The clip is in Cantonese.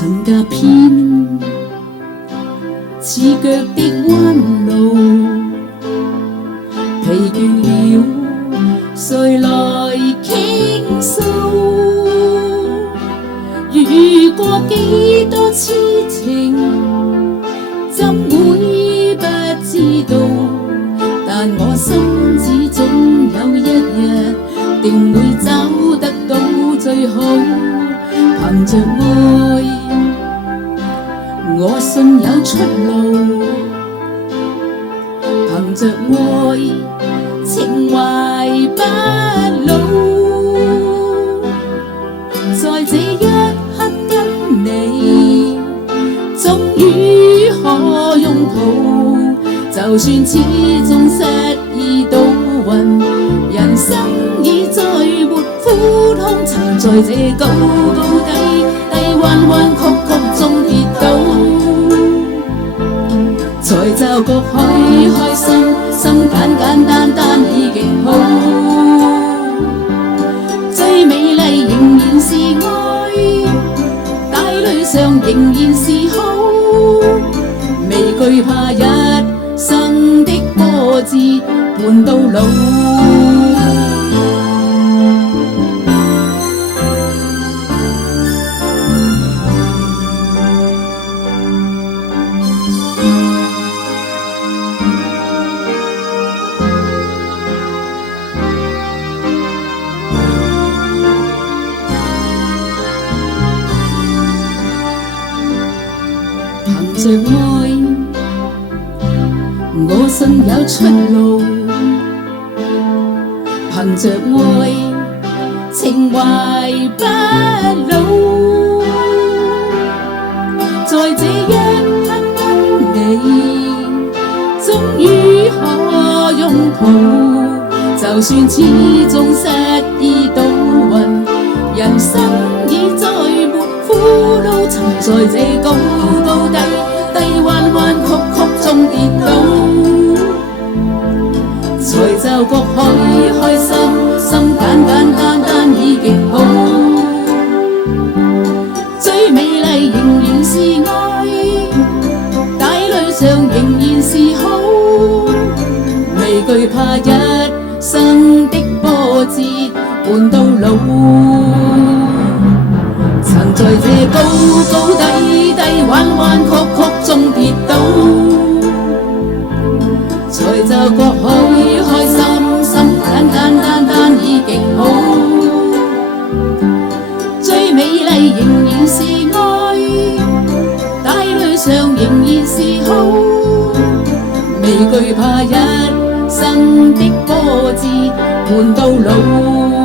曾踏遍刺腳的彎路，疲倦了，誰來傾訴？遇過幾多痴情，怎會不知道？但我心知總有一日，定會找得到最好。憑着愛，我信有出路。憑着愛，情懷不老。在這一刻跟你，終於可擁抱。就算始終失意倒運，人生已再沒苦痛。曾在這高高低低、彎彎曲曲中跌倒，才驟覺開心，心簡單單已極好。最美麗仍然是愛，帶淚上仍然是好，未懼怕一生的波折伴到老。憑着愛，我信有出路。憑着愛，情懷不老。在這一刻跟你，終於可擁抱。就算始終失意倒運，人生已再沒苦惱。曾在這高高低低、彎彎曲曲中跌倒，才驟覺開心，心簡單已極好。最美麗仍然是愛，帶淚上仍然是好，未懼怕一生的波折伴到老。曾在這高高低低、彎彎曲曲中跌倒，才驟覺開心，心簡單已極好。最美麗仍然是愛，帶淚上仍然是好，未懼怕一生的波折伴到老。